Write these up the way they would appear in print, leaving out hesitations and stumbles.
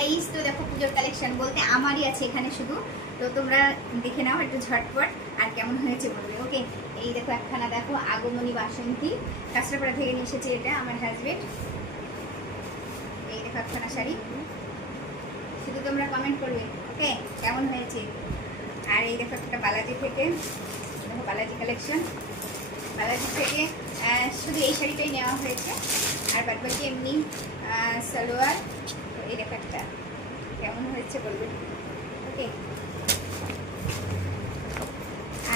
Guys, তো দেখো পুজোর কালেকশন বলতে আমারই আছে এখানে শুধু। তো তোমরা দেখে নাও একটু ঝটপট আর কেমন হয়েছে বলবে। ওকে, এই দেখো একখানা, দেখো আগমনী বাসন্তী, কাঁচরাপাড়া থেকে নিয়ে এসেছে এটা আমার হাজবেন্ড। এই দেখো একখানা শাড়ি, শুধু তোমরা কমেন্ট করবে ওকে কেমন হয়েছে। আর এই দেখো একটা বালাজি থেকে, দেখো বালাজি কালেকশন, বালাজি থেকে শুধু এই শাড়িটাই নেওয়া হয়েছে, আর বাদ বাকি এমনি সালোয়ার। তো এই দেখো একটা, কেমন হয়েছে বলবে ওকে।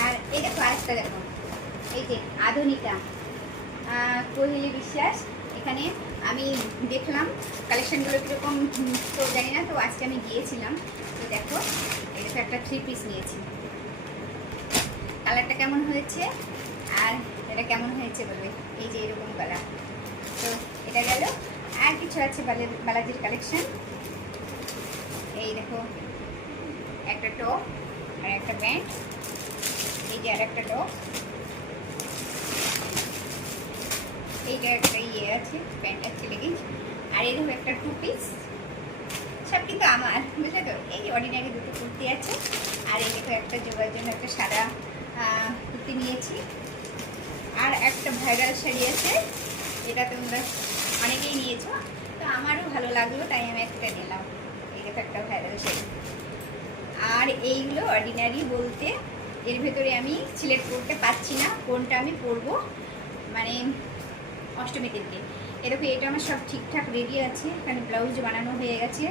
আর এই দেখো আরেকটা, দেখো এই যে আধুনিকা কোহেলি বিশ্বাস। এখানে আমি দেখলাম কালেকশানগুলো কীরকম, তো জানি না, তো আজকে আমি গিয়েছিলাম। তো দেখো এই দেখো একটা 3 পিস নিয়েছি, কালারটা কেমন হয়েছে আর এটা কেমন হয়েছে বলবে। এই যে এরকম কালার। তো এটা গেল। আর কিছু আছে বালাজির কালেকশন। এই দেখো একটা টপ আর একটা প্যান্ট, এই যে আর একটা টপ, এইটা একটা ইয়ে আছে, প্যান্ট আছে লেগিংস। আর এই দেখো একটা 2 পিস, সব কিন্তু আমার, বুঝলে তো। এই অর্ডিনারি দুটো কুর্তি আছে, আর এই দেখো একটা যোগার জন্য একটা সাদা কুর্তি নিয়েছি। আর একটা ভাইরাল শাড়ি আছে, এটা তোমরা অনেকেই নিয়েছো, তো আমারও ভালো লাগলো তাই আমি একটা নিলাম। এই দেখো একটা ভাইরাল শাড়ি। আর এইগুলো অর্ডিনারি বলতে এর ভেতরে আমি সিলেক্ট করতে পারছি না কোনটা আমি পরবো, মানে অষ্টমী দিনকে। এরকম এটা আমার সব ঠিকঠাক রেডি আছে, এখানে ব্লাউজ বানানো হয়ে গেছে,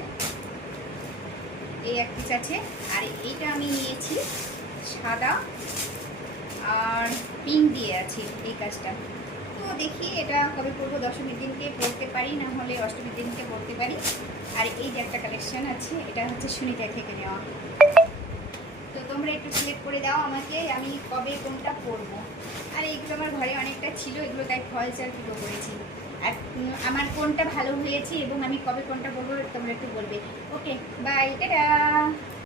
এই এক পিস আছে। আর এইটা আমি নিয়েছি সাদা আর পিঙ্ক দিয়ে আছে এই কাজটা। তো দেখি এটা কবে পরবো, দশমীর দিনকে পরতে পারি, না হলে অষ্টমীর দিনকে পরতে পারি। আর এই যে একটা কালেকশন আছে, এটা হচ্ছে সুনিতা থেকে নেওয়া। তো তোমরা একটু সিলেক্ট করে দাও আমাকে, আমি কবে কোনটা পরবো। আর এইগুলো আমার ঘরে অনেকটা ছিল, এগুলো তাই ফলস আর পুরো করেছি। আর আমার কোনটা ভালো হয়েছে এবং আমি কবে কোনটা পরবো তোমরা একটু বলবে। Okay bye, tata.